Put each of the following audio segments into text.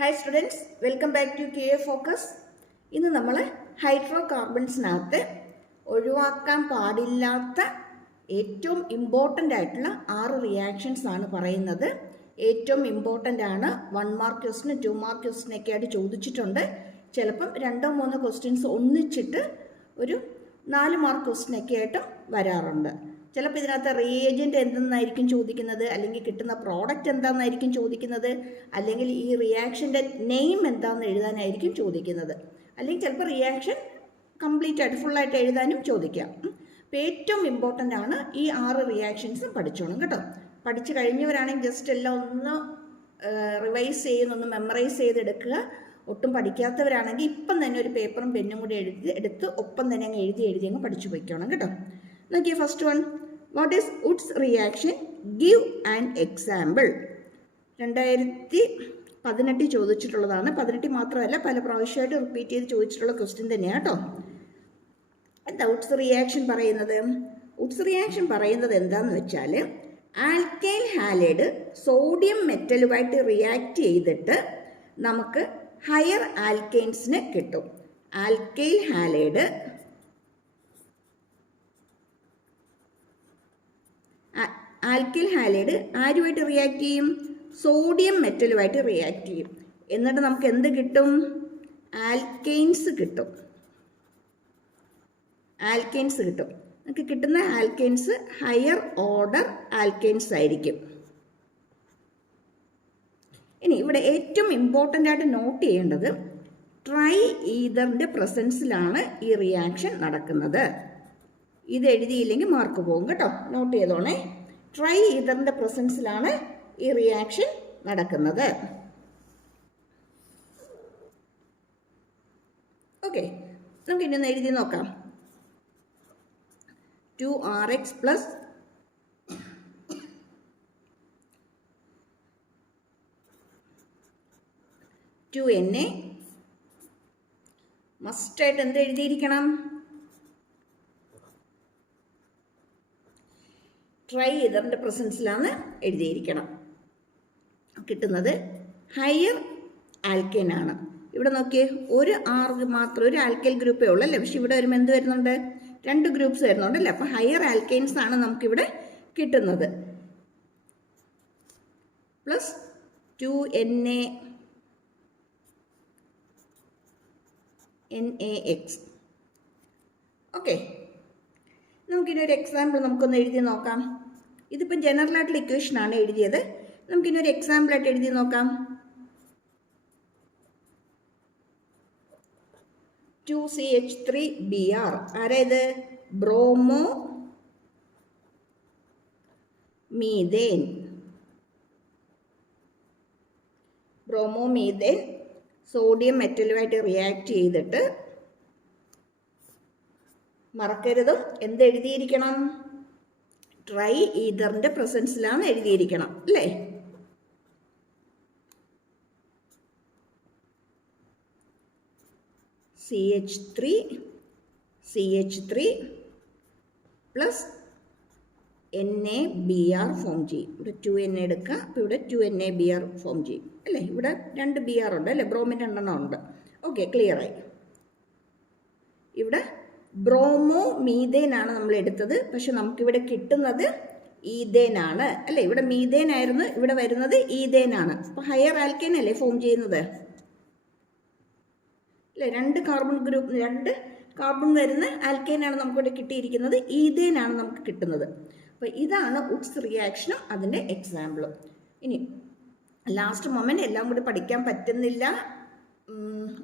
Hi students, welcome back to QA Focus. ഇന്ന് നമ്മൾ hydro കാർബൺസിനകത്ത് ഒഴിവാക്കാൻ പാടില്ലാത്ത ഏറ്റവും ഇമ്പോർട്ടൻ്റ് ആയിട്ടുള്ള 6 റിയാക്ഷൻസ് ആണ് പറയുന്നത്. ഏറ്റവും ഇമ്പോർട്ടൻ്റ് ആണ്. 1 മാർക്ക് ക്വസ്റ്റിന് 2 മാർക്ക് ക്വസ്റ്റിനൊക്കെ ആയിട്ട് ചോദിച്ചിട്ടുണ്ട്. ചിലപ്പം 2-3 ക്വസ്റ്റ്യൻസ് ഒന്നിച്ചിട്ട് ഒരു 4 മാർക്ക് ക്വസ്റ്റിനൊക്കെ ആയിട്ട് വരാറുണ്ട്. ചിലപ്പോൾ ഇതിനകത്ത് റിയേജൻറ്റ് എന്തെന്നായിരിക്കും ചോദിക്കുന്നത്, അല്ലെങ്കിൽ കിട്ടുന്ന പ്രോഡക്റ്റ് എന്താണെന്നായിരിക്കും ചോദിക്കുന്നത്, അല്ലെങ്കിൽ ഈ റിയാക്ഷൻ്റെ നെയിം എന്താണെന്ന് എഴുതാനായിരിക്കും ചോദിക്കുന്നത്, അല്ലെങ്കിൽ ചിലപ്പോൾ റിയാക്ഷൻ കംപ്ലീറ്റ് ആയിട്ട് ഫുള്ളായിട്ട് എഴുതാനും ചോദിക്കാം. അപ്പോൾ ഏറ്റവും ഇമ്പോർട്ടൻ്റ് ആണ് ഈ 6 റിയാക്ഷൻസും പഠിച്ചോണം കേട്ടോ. പഠിച്ചു കഴിഞ്ഞവരാണെങ്കിൽ ജസ്റ്റ് എല്ലാം ഒന്ന് റിവൈസ് ചെയ്യുന്നൊന്ന് മെമ്മറൈസ് ചെയ്തെടുക്കുക. ഒട്ടും പഠിക്കാത്തവരാണെങ്കിൽ ഇപ്പം തന്നെ ഒരു പേപ്പറും പെന്നും കൂടി എടുത്ത് ഒപ്പം തന്നെ അങ്ങ് എഴുതി അങ്ങ് പഠിച്ചു പോയിക്കോണം കേട്ടോ. നോക്കിയേ, first one, what is Woods reaction, give an example. 2018 ചോദിച്ചിട്ടുള്ളതാണ്. 18 മാത്രമല്ല, പല പ്രാവശ്യമായിട്ട് റിപ്പീറ്റ് ചെയ്ത് ചോദിച്ചിട്ടുള്ള ക്വസ്റ്റ്യൻ തന്നെയാണ് കേട്ടോ. എന്താ വുഡ്സ് റിയാക്ഷൻ പറയുന്നത്? വുഡ്സ് റിയാക്ഷൻ പറയുന്നത് എന്താന്ന് വെച്ചാൽ, ആൽക്കൈൽ ഹാലൈഡ് സോഡിയം മെറ്റലുമായിട്ട് റിയാക്ട് ചെയ്തിട്ട് നമുക്ക് ഹയർ ആൽക്കൈൻസിന് കിട്ടും. ആൽക്കൈൽ ഹാലൈഡ് ആരുമായിട്ട് റിയാക്ട് ചെയ്യും? സോഡിയം മെറ്റലുമായിട്ട് റിയാക്ട് ചെയ്യും. എന്നിട്ട് നമുക്ക് എന്ത് കിട്ടും? ആൽക്കൈൻസ് കിട്ടും. നമുക്ക് കിട്ടുന്ന ആൽക്കൈൻസ് ഹയർ ഓർഡർ ആൽക്കൈൻസ് ആയിരിക്കും. ഇനി ഇവിടെ ഏറ്റവും ഇമ്പോർട്ടൻ്റ് ആയിട്ട് നോട്ട് ചെയ്യേണ്ടത്, ട്രൈ ഈതറിൻ്റെ പ്രസൻസിലാണ് ഈ റിയാക്ഷൻ നടക്കുന്നത്. ഇത് എഴുതിയില്ലെങ്കിൽ മാർക്ക് പോകും കേട്ടോ, നോട്ട് ചെയ്തോണേ. ട്രൈ ഈതറിൻ്റെ പ്രസൻസിലാണ് ഈ റിയാക്ഷൻ നടക്കുന്നത്. ഓക്കെ, നമുക്ക് ഇനി ഒന്ന് എഴുതി നോക്കാം. 2RX പ്ലസ് 2Na മസ്റ്റായിട്ട് എന്ത് എഴുതിയിരിക്കണം? ട്രൈ ഈതറിൻ്റെ പ്രസൻസിലാണ് എഴുതിയിരിക്കണം. കിട്ടുന്നത് ഹയർ ആൽക്കൈൻ ആണ്. ഇവിടെ നോക്കിയേ, ഒരു മാത്രം ഒരു ആൽക്കൈൽ ഗ്രൂപ്പേ ഉള്ളൂ അല്ലേ, പക്ഷെ ഇവിടെ വരുമ്പോൾ എന്ത് വരുന്നുണ്ട്? 2 ഗ്രൂപ്പ്സ് വരുന്നുണ്ടല്ലേ. അപ്പോൾ ഹയർ ആൽക്കൈൻസ് ആണ് നമുക്കിവിടെ കിട്ടുന്നത്. Plus 2NaX. ഓക്കെ, നമുക്കിനി ഒരു എക്സാമ്പിൾ നമുക്കൊന്ന് എഴുതി നോക്കാം. ഇതിപ്പം ജനറൽ ആയിട്ടുള്ള ഇക്വേഷനാണ് എഴുതിയത്. നമുക്കിനി ഒരു എക്സാമ്പിളായിട്ട് എഴുതി നോക്കാം. 2CH3Br. ആരാ ഇത്? Bromo methane. സോഡിയം മെറ്റലുമായിട്ട് റിയാക്ട് ചെയ്തിട്ട് മറക്കരുതും എന്ത് എഴുതിയിരിക്കണം? ട്രൈ ഈതറിൻ്റെ പ്രസൻസിലാണ് എഴുതിയിരിക്കണം അല്ലേ. CH3 പ്ലസ് NaBr ഫോം ചെയ്യും. ഇവിടെ 2Na എടുക്കുക, അപ്പോൾ ഇവിടെ 2NaBr ഫോം ചെയ്യും അല്ലേ. ഇവിടെ 2 Br ഉണ്ട് അല്ലേ, ബ്രോമിൻ 2 ഉണ്ട്. ഓക്കെ, ക്ലിയറായി. ഇവിടെ ബ്രോമോ മീഥേൻ ആണ് നമ്മൾ എടുത്തത്, പക്ഷെ നമുക്കിവിടെ കിട്ടുന്നത് ഈഥേൻ ആണ് അല്ലേ. ഇവിടെ മീഥേൻ ആയിരുന്നു, ഇവിടെ വരുന്നത് ഈഥേൻ ആണ്. അപ്പോൾ ഹയർ ആൽക്കൈൻ അല്ലേ ഫോം ചെയ്യുന്നത് അല്ലേ. 2 കാർബൺ വരുന്ന ആൽക്കൈൻ ആണ് നമുക്കിവിടെ കിട്ടിയിരിക്കുന്നത്, ഈഥേൻ ആണ് നമുക്ക് കിട്ടുന്നത്. അപ്പോൾ ഇതാണ് വുഡ്സ് റിയാക്ഷനും അതിൻ്റെ എക്സാമ്പിളും. ഇനി ലാസ്റ്റ് മൊമെന്റ് എല്ലാം കൂടി പഠിക്കാൻ പറ്റുന്നില്ല,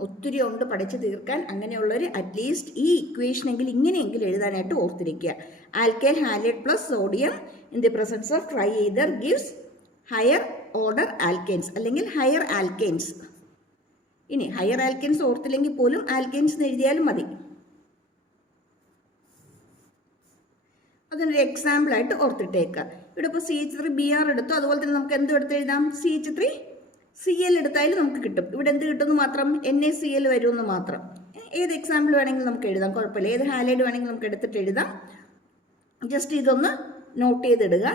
ഒത്തിരി ഉണ്ട് പഠിച്ചു തീർക്കാൻ. അങ്ങനെയുള്ളവർ അറ്റ്ലീസ്റ്റ് ഈ ഇക്വേഷനെങ്കിൽ ഇങ്ങനെയെങ്കിലും എഴുതാനായിട്ട് ഓർത്തിരിക്കുക. Alkyl halide plus sodium in the presence of dry ether gives higher order alkynes അല്ലെങ്കിൽ ഹയർ ആൽക്കൈൻസ്. ഇനി ഹയർ ആൽക്കൈൻസ് ഓർത്തില്ലെങ്കിൽ പോലും ആൽക്കൈൻസ് എന്ന് എഴുതിയാലും മതി. അതിനൊരു എക്സാമ്പിളായിട്ട് ഓർത്തിട്ടേക്കുക. ഇവിടെ ഇപ്പോൾ CH3Br എടുത്തു, അതുപോലെ തന്നെ നമുക്ക് എന്തും എടുത്ത് എഴുതാം? CH3Cl എടുത്താലും നമുക്ക് കിട്ടും. ഇവിടെ എന്ത് കിട്ടുമെന്ന് മാത്രം? NaCl വരുമെന്ന് മാത്രം. ഏത് എക്സാമ്പിൾ വേണമെങ്കിലും നമുക്ക് എഴുതാം, കുഴപ്പമില്ല. ഏത് ഹാലൈഡ് വേണമെങ്കിലും നമുക്ക് എടുത്തിട്ട് എഴുതാം. ജസ്റ്റ് ഇതൊന്ന് നോട്ട് ചെയ്തിടുക.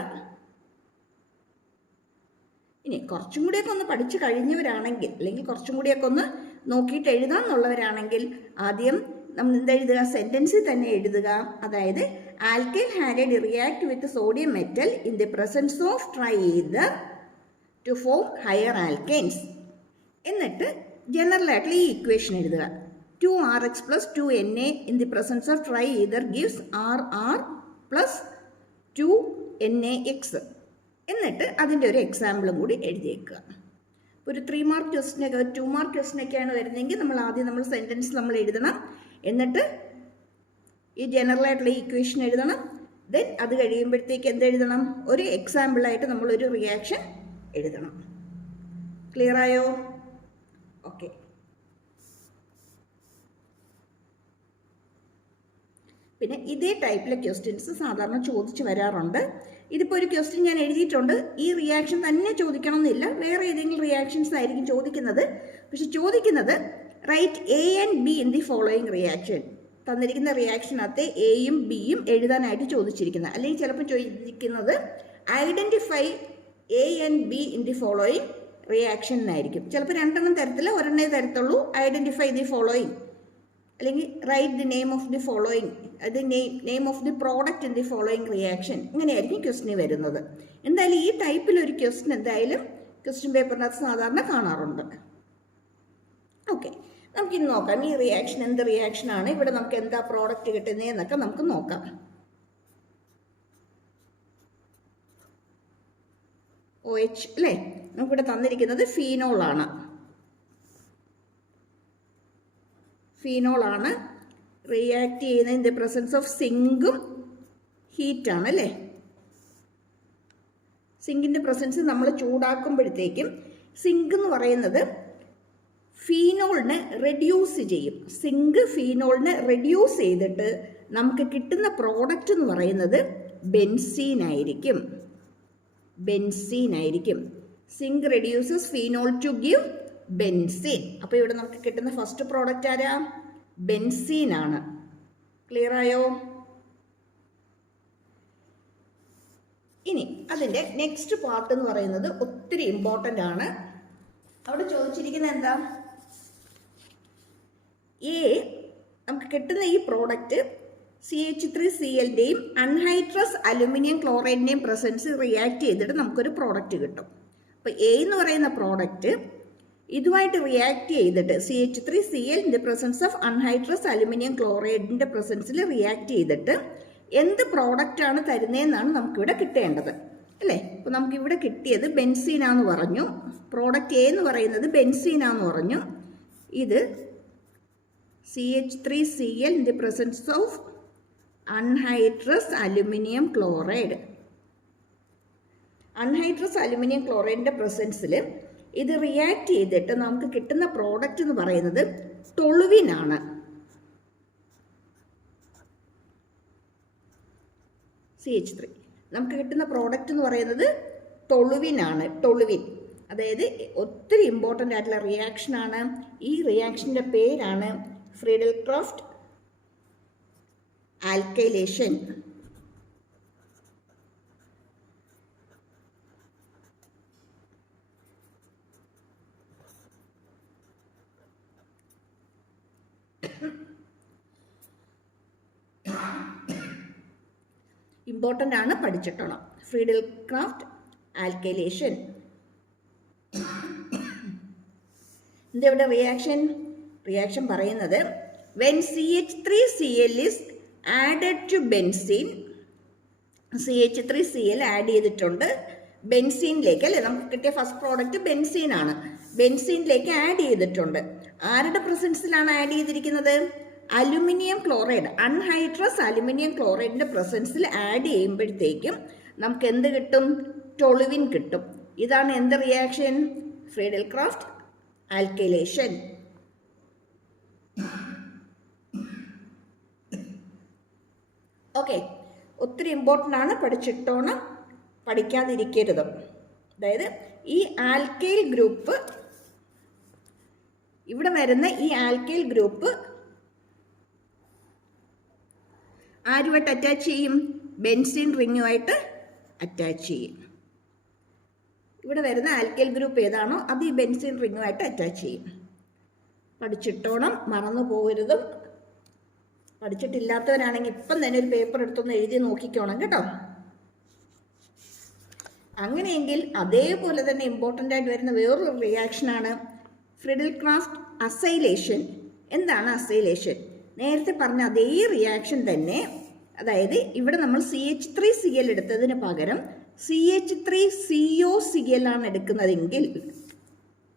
ഇനി കുറച്ചും കൂടിയൊക്കെ ഒന്ന് പഠിച്ചു കഴിഞ്ഞവരാണെങ്കിൽ, അല്ലെങ്കിൽ കുറച്ചും കൂടിയൊക്കെ ഒന്ന് നോക്കിയിട്ട് എഴുതാമെന്നുള്ളവരാണെങ്കിൽ ആദ്യം നമ്മൾ എന്തെഴുതുക, സെൻറ്റൻസിൽ തന്നെ എഴുതുക. അതായത് alkyl halide react with sodium metal in the presence of dry ether to form higher alkynes. എന്നിട്ട് ജനറൽ ആയിട്ടുള്ള ഈ ഇക്വേഷൻ എഴുതുക. 2RX plus 2Na in the presence of triether gives RR plus 2NaX. എന്നിട്ട് അതിൻ്റെ ഒരു എക്സാമ്പിളും കൂടി എഴുതിയേക്കുക. ഒരു 3 മാർക്ക് ക്വസ്റ്റിനൊക്കെ 2 മാർക്ക് ക്വസ്റ്റിനൊക്കെയാണ് വരുന്നതെങ്കിൽ നമ്മൾ സെൻറ്റൻസ് നമ്മൾ എഴുതണം. എന്നിട്ട് ഈ ജനറൽ ആയിട്ടുള്ള ഇക്വേഷൻ എഴുതണം. ദെൻ അത് കഴിയുമ്പോഴത്തേക്ക് എന്തെഴുതണം, ഒരു എക്സാമ്പിളായിട്ട് നമ്മളൊരു റിയാക്ഷൻ എഴുതണം. ക്ലിയർ ആയോ? ഓക്കെ. പിന്നെ ഇതേ ടൈപ്പിലെ ക്വസ്റ്റ്യൻസ് സാധാരണ ചോദിച്ചു വരാറുണ്ട്. ഇതിപ്പോൾ ഒരു ക്വസ്റ്റ്യൻ ഞാൻ എഴുതിയിട്ടുണ്ട്. ഈ റിയാക്ഷൻ തന്നെ ചോദിക്കണം എന്നില്ല, വേറെ ഏതെങ്കിലും റിയാക്ഷൻസ് ആയിരിക്കും ചോദിക്കുന്നത്. പക്ഷെ ചോദിക്കുന്നത് write A and B in the following reaction. തന്നിരിക്കുന്ന റിയാക്ഷനകത്തെ എയും ബിയും എഴുതാനായിട്ട് ചോദിച്ചിരിക്കുന്നത്. അല്ലെങ്കിൽ ചിലപ്പോൾ ചോദിക്കുന്നത് identify A and B in the following reaction എന്നായിരിക്കും. ചിലപ്പോൾ 2 എണ്ണം തരത്തില്ല, ഒരെണ്ണേ തരത്തുള്ളൂ. ഐഡൻറ്റിഫൈ ദി ഫോളോയിങ്, അല്ലെങ്കിൽ write the name of the following, അത് name of the product in the following reaction. ഇങ്ങനെയായിരിക്കും ക്വസ്റ്റിന് വരുന്നത്. എന്തായാലും ഈ ടൈപ്പിലൊരു ക്വസ്റ്റ്യൻ എന്തായാലും ക്വസ്റ്റ്യൻ പേപ്പറിനകത്ത് സാധാരണ കാണാറുണ്ട്. ഓക്കെ, നമുക്കിന്ന് നോക്കാം ഈ റിയാക്ഷൻ എന്ത് റിയാക്ഷനാണ്, ഇവിടെ നമുക്ക് എന്താ പ്രോഡക്റ്റ് കിട്ടുന്നതെന്നൊക്കെ നമുക്ക് നോക്കാം. OH അല്ലേ, നമുക്കിവിടെ തന്നിരിക്കുന്നത് ഫീനോളാണ്. ഫീനോളാണ് റിയാക്ട് ചെയ്യുന്ന ഇൻ ദി പ്രസൻസ് ഓഫ് സിങ്കും ഹീറ്റാണ് അല്ലേ. സിങ്കിൻ്റെ പ്രസൻസ് നമ്മൾ ചൂടാക്കുമ്പോഴത്തേക്കും സിങ്ക് എന്ന് പറയുന്നത് ഫീനോളിനെ റെഡ്യൂസ് ചെയ്യും. സിങ്ക് ഫീനോളിനെ റെഡ്യൂസ് ചെയ്തിട്ട് നമുക്ക് കിട്ടുന്ന പ്രോഡക്റ്റ് എന്ന് പറയുന്നത് ബെൻസീൻ ആയിരിക്കും. Zinc reduces phenol to give benzene. അപ്പോൾ ഇവിടെ നമുക്ക് കിട്ടുന്ന ഫസ്റ്റ് പ്രോഡക്റ്റ് ആരാ? ബെൻസീൻ ആണ്. ക്ലിയർ ആയോ? ഇനി അതിൻ്റെ നെക്സ്റ്റ് പാർട്ട് എന്ന് പറയുന്നത് ഒത്തിരി ഇമ്പോർട്ടൻ്റ് ആണ്. അവിടെ ചോദിച്ചിരിക്കുന്നത് എന്താ, നമുക്ക് കിട്ടുന്ന ഈ പ്രോഡക്റ്റ് CH3Clൻ്റെയും അൺഹൈഡ്രസ് അലുമിനിയം ക്ലോറൈഡിൻ്റെയും പ്രസൻസ് റിയാക്ട് ചെയ്തിട്ട് നമുക്കൊരു പ്രോഡക്റ്റ് കിട്ടും. അപ്പോൾ എ എന്ന് പറയുന്ന പ്രോഡക്റ്റ് ഇതുമായിട്ട് റിയാക്ട് ചെയ്തിട്ട് CH3Cl in the presence of anhydrous aluminium ക്ലോറൈഡിൻ്റെ പ്രസൻസിൽ റിയാക്ട് ചെയ്തിട്ട് എന്ത് പ്രോഡക്റ്റാണ് തരുന്നതെന്നാണ് നമുക്കിവിടെ കിട്ടേണ്ടത് അല്ലേ. അപ്പോൾ നമുക്കിവിടെ കിട്ടിയത് ബെൻസീനാന്ന് പറഞ്ഞു. പ്രോഡക്റ്റ് എ എന്ന് പറയുന്നത് ബെൻസീനാന്ന് പറഞ്ഞു. ഇത് CH3Cl in the presence of anhydrous aluminium chloride. Anhydrous aluminium ക്ലോറൈഡിൻ്റെ പ്രസൻസിൽ ഇത് റിയാക്ട് ചെയ്തിട്ട് നമുക്ക് കിട്ടുന്ന പ്രോഡക്റ്റ് എന്ന് പറയുന്നത് ടൊളുവിനാണ്. CH3 നമുക്ക് കിട്ടുന്ന പ്രോഡക്റ്റ് എന്ന് പറയുന്നത് ടൊളുവിനാണ്. ടൊളുവിൻ അതായത് ഒത്തിരി ഇമ്പോർട്ടൻ്റ് ആയിട്ടുള്ള റിയാക്ഷനാണ്. ഈ റിയാക്ഷൻ്റെ പേരാണ് ഫ്രീഡൽ ക്രാഫ്റ്റ് ആൽക്കൈലേഷൻ. ഇമ്പോർട്ടൻ്റ് ആണ്, പഠിച്ചിട്ടോണം. Friedel Craft alkylation. എന്തെവിടെ റിയാക്ഷൻ പറയുന്നത് when CH3Cl is added to benzene, CH3Cl add ചെയ്തിട്ടുണ്ട് ബെൻസീനിലേക്ക് അല്ലേ. നമുക്ക് കിട്ടിയ ഫസ്റ്റ് പ്രോഡക്റ്റ് ബെൻസീനാണ്. ബെൻസീനിലേക്ക് ആഡ് ചെയ്തിട്ടുണ്ട്. ആരുടെ പ്രസൻസിലാണ് ആഡ് ചെയ്തിരിക്കുന്നത്? അലുമിനിയം ക്ലോറൈഡ്, അൺഹൈഡ്രസ് അലുമിനിയം ക്ലോറൈഡിൻ്റെ പ്രസൻസിൽ ആഡ് ചെയ്യുമ്പോഴത്തേക്കും നമുക്ക് എന്ത് കിട്ടും? ടൊളുവിൻ കിട്ടും. ഇതാണ് എന്ത് reaction? Friedel Craft alkylation. Okay, ഒത്തിരി ഇമ്പോർട്ടൻ്റ് ആണ്, പഠിച്ചിട്ടോണം, പഠിക്കാതിരിക്കരുത്. അതായത് ഈ ആൽക്കൈൽ ഗ്രൂപ്പ്, ഇവിടെ വരുന്ന ഈ ആൽക്കൈൽ ഗ്രൂപ്പ് ആരുമായിട്ട് അറ്റാച്ച് ചെയ്യും? ബെൻസീൻ റിങ്ങുമായിട്ട് അറ്റാച്ച് ചെയ്യും. ഇവിടെ വരുന്ന ആൽക്കൈൽ ഗ്രൂപ്പ് ഏതാണോ അത് ഈ ബെൻസീൻ റിങ്ങുമായിട്ട് അറ്റാച്ച് ചെയ്യും. പഠിച്ചിട്ടോണം, മറന്നു പോകരുതും. പഠിച്ചിട്ടില്ലാത്തവരാണെങ്കിൽ ഇപ്പം തന്നെ ഒരു പേപ്പർ എടുത്തൊന്ന് എഴുതി നോക്കിക്കോണം കേട്ടോ. അങ്ങനെയെങ്കിൽ അതേപോലെ തന്നെ ഇമ്പോർട്ടൻ്റ് ആയിട്ട് വരുന്ന വേറൊരു റിയാക്ഷനാണ് ഫ്രിഡൽ ക്രാഫ്റ്റ് അസൈലേഷൻ. എന്താണ് അസൈലേഷൻ? നേരത്തെ പറഞ്ഞ അതേ റിയാക്ഷൻ തന്നെ, അതായത് ഇവിടെ നമ്മൾ CH3Cl എടുത്തതിന് പകരം CH3COCl ആണ് എടുക്കുന്നതെങ്കിൽ,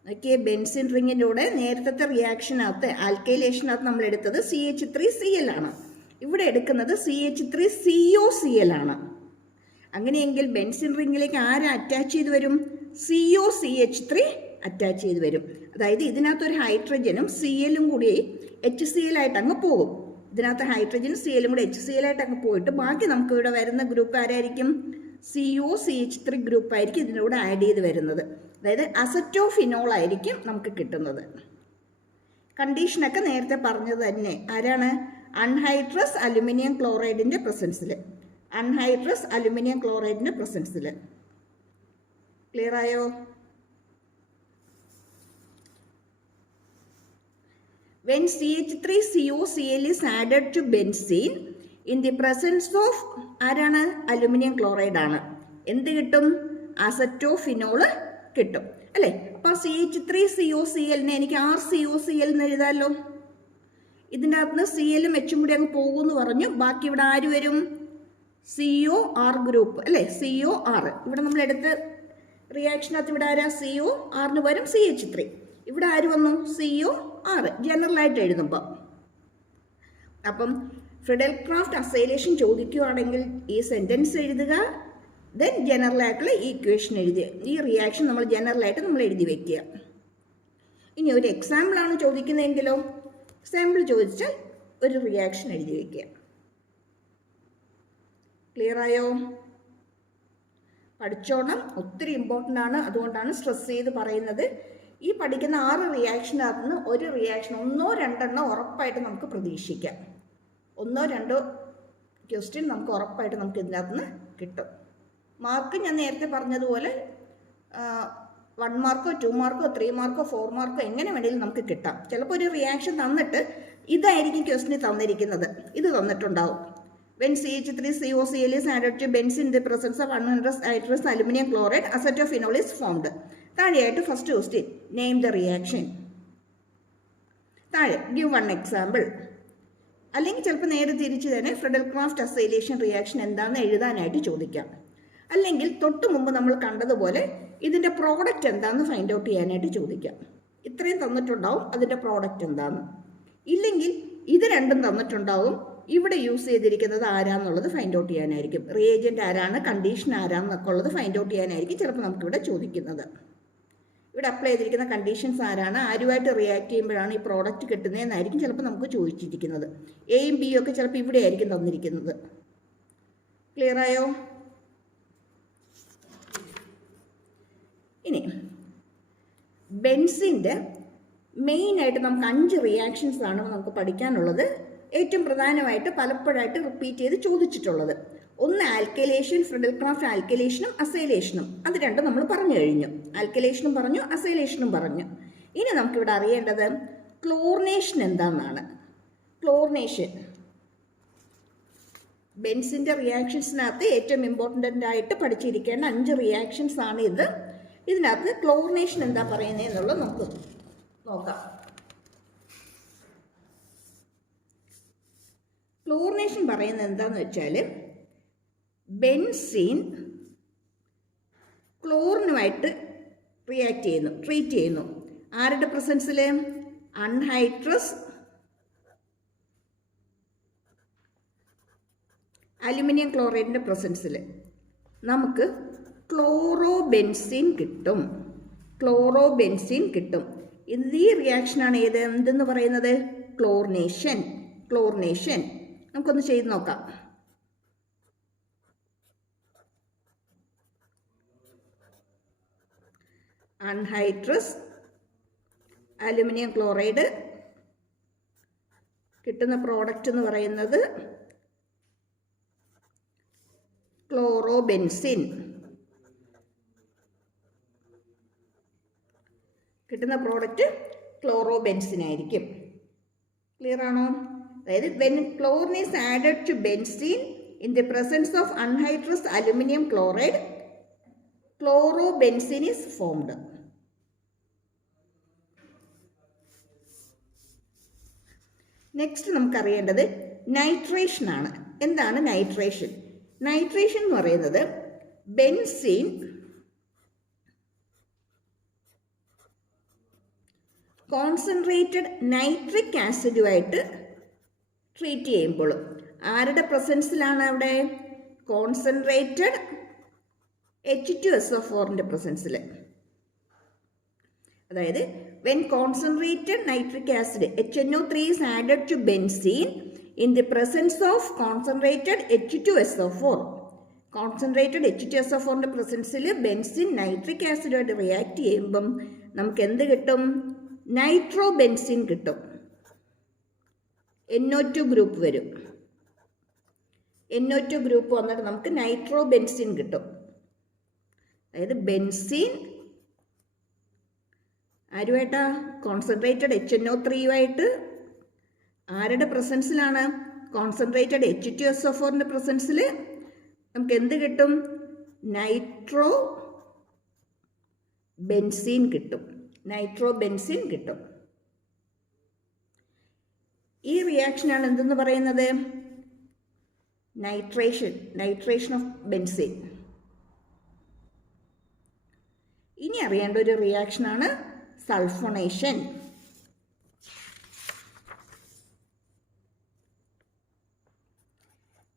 ഓക്കെ, ബെൻസിൻ റിങ്ങിൻ്റെ കൂടെ നേരത്തെ റിയാക്ഷനകത്ത് ആൽക്കൈലേഷനകത്ത് നമ്മൾ എടുത്തത് CH3Cl ആണ്. ഇവിടെ എടുക്കുന്നത് CH3COCl ആണ്. അങ്ങനെയെങ്കിൽ ബെൻസിൻ റിങ്ങിലേക്ക് ആര് അറ്റാച്ച് ചെയ്ത് വരും? COCH3 അറ്റാച്ച് ചെയ്ത് വരും. അതായത് ഇതിനകത്തൊരു ഹൈഡ്രജനും Clഉം കൂടി HCl ആയിട്ട് അങ്ങ് പോകും. ഇതിനകത്ത് ഹൈഡ്രജനും Clഉം കൂടി HCl ആയിട്ട് അങ്ങ് പോയിട്ട് ബാക്കി നമുക്ക് ഇവിടെ വരുന്ന ഗ്രൂപ്പ് ആരായിരിക്കും? COCH3 ഗ്രൂപ്പ് ആയിരിക്കും ഇതിൻ്റെ കൂടെ ആഡ് ചെയ്ത് വരുന്നത്. അതായത് അസറ്റോഫിനോൾ ആയിരിക്കും നമുക്ക് കിട്ടുന്നത്. കണ്ടീഷനൊക്കെ നേരത്തെ പറഞ്ഞത് തന്നെ. ആരാണ്? അൺഹൈഡ്രസ് അലുമിനിയം ക്ലോറൈഡിൻ്റെ പ്രസൻസിൽ. അൺഹൈഡ്രസ് അലുമിനിയം ക്ലോറൈഡിൻ്റെ പ്രസൻസിൽ. ക്ലിയർ ആയോ? When CH3COCl is added to benzene in the presence of ആരാണ്? അലുമിനിയം ക്ലോറൈഡ് ആണ്. എന്ത് കിട്ടും? അസറ്റോഫിനോള് കിട്ടും അല്ലേ? അപ്പോൾ CH3COCl എനിക്ക് RCOCl എന്ന് എഴുതാമല്ലോ. ഇതിൻ്റെ അകത്ത് Clഉം Hഉം കൂടി അങ്ങ് പോകുമെന്ന് പറഞ്ഞു. ബാക്കി ഇവിടെ ആര് വരും? COR ഗ്രൂപ്പ് അല്ലേ? COR. ഇവിടെ നമ്മൾ എടുത്ത റിയാക്ഷനകത്ത് ഇവിടെ ആരാ? CORന് വരും CH3. ഇവിടെ ആര് വന്നു? COR ജനറലായിട്ട് എഴുതുമ്പോൾ. അപ്പം ഫ്രിഡൽ ക്രാഫ്റ്റ് അസൈലേഷൻ ചോദിക്കുകയാണെങ്കിൽ ഈ സെൻറ്റൻസ് എഴുതുക, ദെൻ ജനറലായിട്ടുള്ള ഈക്വേഷൻ എഴുതുക. ഈ റിയാക്ഷൻ നമ്മൾ ജനറലായിട്ട് നമ്മൾ എഴുതി വയ്ക്കുക. ഇനി ഒരു എക്സാമ്പിളാണ് ചോദിക്കുന്നതെങ്കിലോ, എക്സാമ്പിൾ ചോദിച്ചാൽ ഒരു റിയാക്ഷൻ എഴുതി വയ്ക്കുക. ക്ലിയർ ആയോ? പഠിച്ചോണം, ഒത്തിരി ഇമ്പോർട്ടൻ്റ് ആണ്. അതുകൊണ്ടാണ് സ്ട്രെസ് ചെയ്ത് പറയുന്നത്. ഈ പഠിക്കുന്ന 6 റിയാക്ഷനകത്ത് നിന്ന് ഒരു റിയാക്ഷൻ 1-2 ഉറപ്പായിട്ട് നമുക്ക് പ്രതീക്ഷിക്കാം. 1-2 ക്വസ്റ്റ്യൻ നമുക്ക് ഉറപ്പായിട്ട് നമുക്ക് ഇതിനകത്ത് നിന്ന് കിട്ടും. മാർക്ക് ഞാൻ നേരത്തെ പറഞ്ഞതുപോലെ 1 മാർക്കോ 2 മാർക്കോ 3 മാർക്കോ 4 മാർക്കോ എങ്ങനെ വേണമെങ്കിലും നമുക്ക് കിട്ടാം. ചിലപ്പോൾ ഒരു റിയാക്ഷൻ തന്നിട്ട് ഇതായിരിക്കും ക്വസ്റ്റ്യൻ തന്നിരിക്കുന്നത്, ഇത് തന്നിട്ടുണ്ടാവും. When CH3COCl is added to benzene in the presence of anhydrous aluminum chloride, acetophenol is formed. താഴെയായിട്ട് first question, name the reaction. താഴെ ഗിവ് 1 എക്സാമ്പിൾ. അല്ലെങ്കിൽ ചിലപ്പോൾ നേരെ തിരിച്ച് തന്നെ ഫ്രിഡൽ ക്രാഫ്റ്റ് അസൈലേഷൻ റിയാക്ഷൻ എന്താണെന്ന് എഴുതാനായിട്ട് ചോദിക്കാം. അല്ലെങ്കിൽ തൊട്ട് മുമ്പ് നമ്മൾ കണ്ടതുപോലെ ഇതിൻ്റെ പ്രോഡക്റ്റ് എന്താണെന്ന് ഫൈൻഡ് ഔട്ട് ചെയ്യാനായിട്ട് ചോദിക്കാം. ഇത്രയും തന്നിട്ടുണ്ടാവും, അതിൻ്റെ പ്രോഡക്റ്റ് എന്താണെന്ന്. ഇല്ലെങ്കിൽ ഇത് രണ്ടും തന്നിട്ടുണ്ടാവും, ഇവിടെ യൂസ് ചെയ്തിരിക്കുന്നത് ആരാന്നുള്ളത് ഫൈൻഡ് ഔട്ട് ചെയ്യാനായിരിക്കും. റിയേജൻറ്റ് ആരാണ്, കണ്ടീഷൻ ആരാന്നൊക്കെ ഉള്ളത് ഫൈൻഡ് ഔട്ട് ചെയ്യാനായിരിക്കും ചിലപ്പോൾ നമുക്കിവിടെ ചോദിക്കുന്നത്. ഇവിടെ അപ്ലൈ ചെയ്തിരിക്കുന്ന കണ്ടീഷൻസ് ആരാണ്, ആരുമായിട്ട് റിയാക്ട് ചെയ്യുമ്പോഴാണ് ഈ പ്രോഡക്റ്റ് കിട്ടുന്നതെന്നായിരിക്കും ചിലപ്പോൾ നമുക്ക് ചോദിച്ചിരിക്കുന്നത്. എയും ബിയും ഒക്കെ ചിലപ്പോൾ ഇവിടെ ആയിരിക്കും തന്നിരിക്കുന്നത്. ക്ലിയർ ആയോ? ഇനി ബെൻസിൻ്റെ മെയിനായിട്ട് നമുക്ക് 5 റിയാക്ഷൻസ് ആണ് നമുക്ക് പഠിക്കാനുള്ളത്. ഏറ്റവും പ്രധാനമായിട്ട് പലപ്പോഴായിട്ട് റിപ്പീറ്റ് ചെയ്ത് ചോദിച്ചിട്ടുള്ളത്. ഒന്ന് ആൽക്കൈലേഷൻ, ഫ്രിഡൽ ക്രാഫ്റ്റ് ആൽക്കൈലേഷനും അസൈലേഷനും. അത് രണ്ടും നമ്മൾ പറഞ്ഞു കഴിഞ്ഞു. ആൽക്കൈലേഷനും പറഞ്ഞു, അസൈലേഷനും പറഞ്ഞു. ഇനി നമുക്കിവിടെ അറിയേണ്ടത് ക്ലോറിനേഷൻ എന്താണെന്നാണ്. ക്ലോറിനേഷൻ ബെൻസിൻ്റെ റിയാക്ഷൻസിനകത്ത് ഏറ്റവും ഇമ്പോർട്ടൻ്റ് ആയിട്ട് പഠിച്ചിരിക്കേണ്ട 5 റിയാക്ഷൻസ് ആണ് ഇത്. ഇതിനകത്ത് ക്ലോറിനേഷൻ എന്താ പറയുന്നത് എന്നുള്ളത് നമുക്ക് നോക്കാം. ക്ലോറിനേഷൻ പറയുന്നത് എന്താണെന്ന് വെച്ചാൽ ബെൻസീൻ ക്ലോറിനുമായിട്ട് ട്രീറ്റ് ചെയ്യുന്നു. ആരുടെ പ്രസൻസിൽ? അൺഹൈഡ്രസ് അലുമിനിയം ക്ലോറൈഡിൻ്റെ പ്രസൻസിൽ നമുക്ക് ക്ലോറോബെൻസീൻ കിട്ടും. ഇത് ഈ റിയാക്ഷനാണ് എന്തെന്ന് പറയുന്നത്? ക്ലോറിനേഷൻ. നമുക്കൊന്ന് ചെയ്ത് നോക്കാം. അൺഹൈഡ്രസ് അലുമിനിയം ക്ലോറൈഡ് കിട്ടുന്ന പ്രോഡക്റ്റ് എന്ന് പറയുന്നത് ക്ലോറോബെൻസിൻ. കിട്ടുന്ന പ്രോഡക്റ്റ് ക്ലോറോബെൻസിൻ ആയിരിക്കും. ക്ലിയർ ആണോ? അതായത് when chlorine is added to benzene in the presence of anhydrous aluminium chloride, chlorobenzene is formed. Next നമുക്കറിയേണ്ടത് നൈട്രേഷൻ ആണ്. എന്താണ് നൈട്രേഷൻ? നൈട്രേഷൻ എന്ന് പറയുന്നത് ബെൻസീൻ കോൺസെൻട്രേറ്റഡ് നൈട്രിക് ആസിഡുമായിട്ട് ട്രീറ്റ് ചെയ്യുമ്പോൾ ആരുടെ പ്രസൻസിലാണ് അവിടെ? കോൺസെൻട്രേറ്റഡ് H2SO4ൻ്റെ പ്രസൻസിൽ. അതായത് when concentrated nitric acid HNO3 is added to benzene in the presence of concentrated H2SO4. Concentrated H2SO4ൻ്റെ പ്രസൻസിൽ ബെൻസിൻ നൈട്രിക് ആസിഡുമായിട്ട് റിയാക്ട് ചെയ്യുമ്പം നമുക്ക് എന്ത് കിട്ടും? നൈട്രോബെൻസിൻ കിട്ടും. NO2 ഗ്രൂപ്പ് വരും. NO2 ഗ്രൂപ്പ് വന്നിട്ട് നമുക്ക് നൈട്രോബെൻസിൻ കിട്ടും. അതായത് ബെൻസിൻ ആരുമായിട്ടാ? കോൺസെൻട്രേറ്റഡ് HNO3 ആരുടെ പ്രസൻസിലാണ്? കോൺസെൻട്രേറ്റഡ് H2SO4ൻ്റെ പ്രസൻസിൽ നമുക്ക് എന്ത് കിട്ടും? നൈട്രോ ബെൻസിൻ കിട്ടും. നൈട്രോബെൻസിൻ കിട്ടും. ഈ റിയാക്ഷനാണ് എന്തെന്ന് പറയുന്നത്? Nitration of benzene. ഇനി അറിയേണ്ട ഒരു റിയാക്ഷനാണ് സൾഫോണേഷൻ.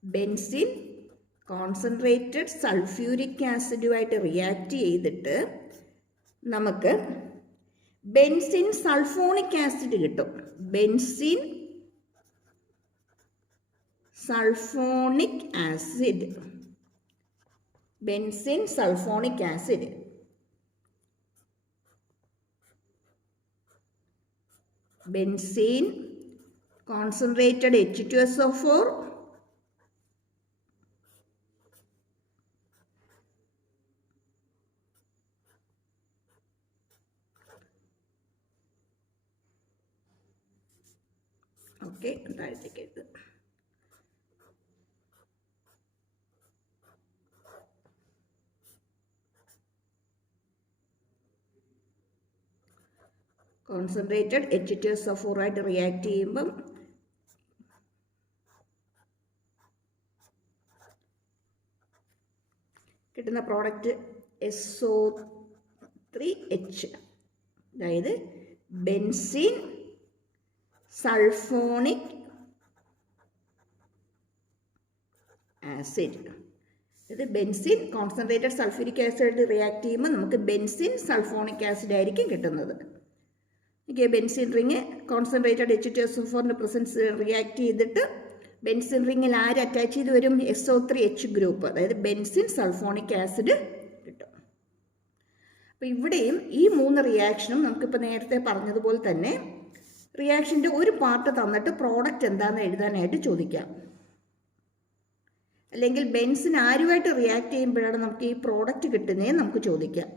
ബെൻസിൻ കോൺസെൻട്രേറ്റഡ് സൾഫ്യൂരിക് ആസിഡുമായിട്ട് റിയാക്ട് ചെയ്തിട്ട് നമുക്ക് ബെൻസിൻ സൾഫോണിക് ആസിഡ് കിട്ടും. Benzene sulphonic acid. Benzene sulphonic acid. Benzene concentrated H2SO4 okay താഴത്തേക്ക്. കോൺസെൻട്രേറ്റഡ് H2SO4 ആയിട്ട് റിയാക്ട് ചെയ്യുമ്പം കിട്ടുന്ന പ്രോഡക്റ്റ് SO3H. അതായത് ബെൻസീൻ സൾഫോണിക് ആസിഡ്. ഇത് benzene concentrated sulphuric acid react ചെയ്യുമ്പോൾ നമുക്ക് ബെൻസിൻ സൾഫോണിക് ആസിഡ് ആയിരിക്കും കിട്ടുന്നത്. ഓക്കെ, ബെൻസിൻ റിങ് കോൺസെൻട്രേറ്റഡ് H2SO4ൻ്റെ പ്രസൻസ് റിയാക്ട് ചെയ്തിട്ട് ബെൻസിൻ റിങ്ങിൽ ആര് അറ്റാച്ച് ചെയ്ത് വരും? SO3H group. അതായത് ബെൻസിൻ സൾഫോണിക് ആസിഡ് കിട്ടും. അപ്പോൾ ഇവിടെയും ഈ 3 റിയാക്ഷനും നമുക്കിപ്പോൾ നേരത്തെ പറഞ്ഞതുപോലെ തന്നെ റിയാക്ഷൻ്റെ ഒരു പാർട്ട് തന്നിട്ട് പ്രോഡക്റ്റ് എന്താണെന്ന് എഴുതാനായിട്ട് ചോദിക്കാം. അല്ലെങ്കിൽ ബെൻസിൻ ആരുമായിട്ട് റിയാക്ട് ചെയ്യുമ്പോഴാണ് നമുക്ക് ഈ പ്രോഡക്റ്റ് കിട്ടുന്നതെന്ന് നമുക്ക് ചോദിക്കാം.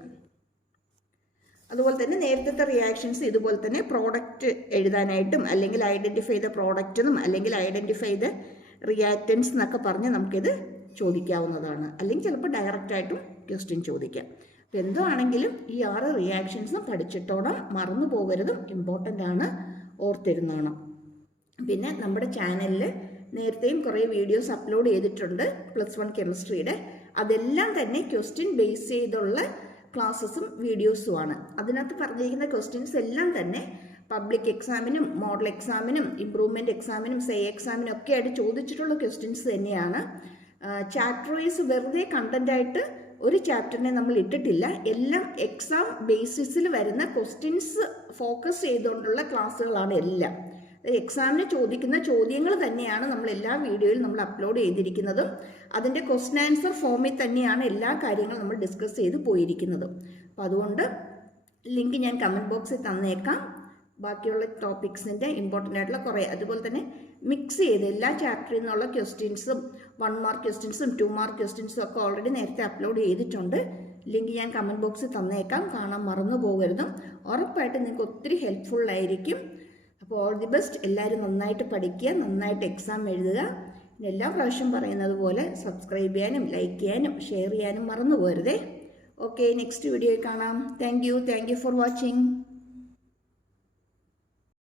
അതുപോലെ തന്നെ നേരത്തെ റിയാക്ഷൻസ് ഇതുപോലെ തന്നെ പ്രോഡക്റ്റ് എഴുതാനായിട്ടും അല്ലെങ്കിൽ ഐഡൻറ്റിഫൈ ദ പ്രോഡക്റ്റ് എന്നും അല്ലെങ്കിൽ ഐഡൻറ്റിഫൈ ദ റിയാക്റ്റൻസ് എന്നൊക്കെ പറഞ്ഞ് നമുക്കിത് ചോദിക്കാവുന്നതാണ്. അല്ലെങ്കിൽ ചിലപ്പോൾ ഡയറക്റ്റായിട്ടും ക്വസ്റ്റ്യൻ ചോദിക്കാം. അപ്പോൾ എന്തോ ആണെങ്കിലും ഈ 6 റിയാക്ഷൻസും പഠിച്ചിട്ടോണം, മറന്നു പോകരുതും, ഇമ്പോർട്ടൻ്റ് ആണ്, ഓർത്തിരുന്നോണം. പിന്നെ നമ്മുടെ ചാനലിൽ നേരത്തെയും കുറേ വീഡിയോസ് അപ്ലോഡ് ചെയ്തിട്ടുണ്ട് +1 കെമിസ്ട്രിയുടെ. അതെല്ലാം തന്നെ ക്വസ്റ്റ്യൻ ബേസ് ചെയ്തുള്ള ക്ലാസ്സസും വീഡിയോസുമാണ്. അതിനകത്ത് പറഞ്ഞിരിക്കുന്ന ക്വസ്റ്റ്യൻസ് എല്ലാം തന്നെ പബ്ലിക് എക്സാമിനും മോഡൽ എക്സാമിനും ഇംപ്രൂവ്മെൻറ്റ് എക്സാമിനും എക്സാമിനും ഒക്കെ ആയിട്ട് ചോദിച്ചിട്ടുള്ള ക്വസ്റ്റ്യൻസ് തന്നെയാണ്. ചാപ്റ്റർ വൈസ് വെറുതെ കണ്ടൻ്റായിട്ട് ഒരു ചാപ്റ്ററിനെ നമ്മൾ ഇട്ടിട്ടില്ല. എല്ലാം എക്സാം ബേസിസിൽ വരുന്ന ക്വസ്റ്റ്യൻസ് ഫോക്കസ് ചെയ്തുകൊണ്ടുള്ള ക്ലാസ്സുകളാണ് എല്ലാം. എക്സാമിന് ചോദിക്കുന്ന ചോദ്യങ്ങൾ തന്നെയാണ് നമ്മൾ എല്ലാ വീഡിയോയിലും നമ്മൾ അപ്ലോഡ് ചെയ്തിരിക്കുന്നതും. അതിൻ്റെ ക്വസ്റ്റ്യൻ ആൻസർ ഫോമിൽ തന്നെയാണ് എല്ലാ കാര്യങ്ങളും നമ്മൾ ഡിസ്കസ് ചെയ്ത് പോയിരിക്കുന്നതും. അപ്പോൾ അതുകൊണ്ട് ലിങ്ക് ഞാൻ കമൻറ്റ് ബോക്സിൽ തന്നേക്കാം. ബാക്കിയുള്ള ടോപ്പിക്സിൻ്റെ ഇമ്പോർട്ടൻ്റ് ആയിട്ടുള്ള കുറേ, അതുപോലെ തന്നെ മിക്സ് ചെയ്ത് എല്ലാ ചാപ്റ്ററിൽ നിന്നുള്ള ക്വസ്റ്റ്യൻസും 1 മാർക്ക് ക്വസ്റ്റ്യൻസും 2 മാർക്ക് ക്വസ്റ്റ്യൻസും ഒക്കെ ഓൾറെഡി നേരത്തെ അപ്ലോഡ് ചെയ്തിട്ടുണ്ട്. ലിങ്ക് ഞാൻ കമൻറ്റ് ബോക്സിൽ തന്നേക്കാം, കാണാൻ മറന്നു പോകരുതും. ഉറപ്പായിട്ടും നിങ്ങൾക്ക് ഒത്തിരി ഹെൽപ്ഫുള്ളായിരിക്കും. അപ്പോൾ ഓൾ ദി ബെസ്റ്റ്. എല്ലാവരും നന്നായിട്ട് പഠിക്കുക, നന്നായിട്ട് എക്സാം എഴുതുക. എല്ലാ പ്രാവശ്യം പറയുന്നത് പോലെ സബ്സ്ക്രൈബ് ചെയ്യാനും ലൈക്ക് ചെയ്യാനും ഷെയർ ചെയ്യാനും മറന്നു പോകരുതേ. ഓക്കെ, നെക്സ്റ്റ് വീഡിയോയിൽ കാണാം. Thank you for watching.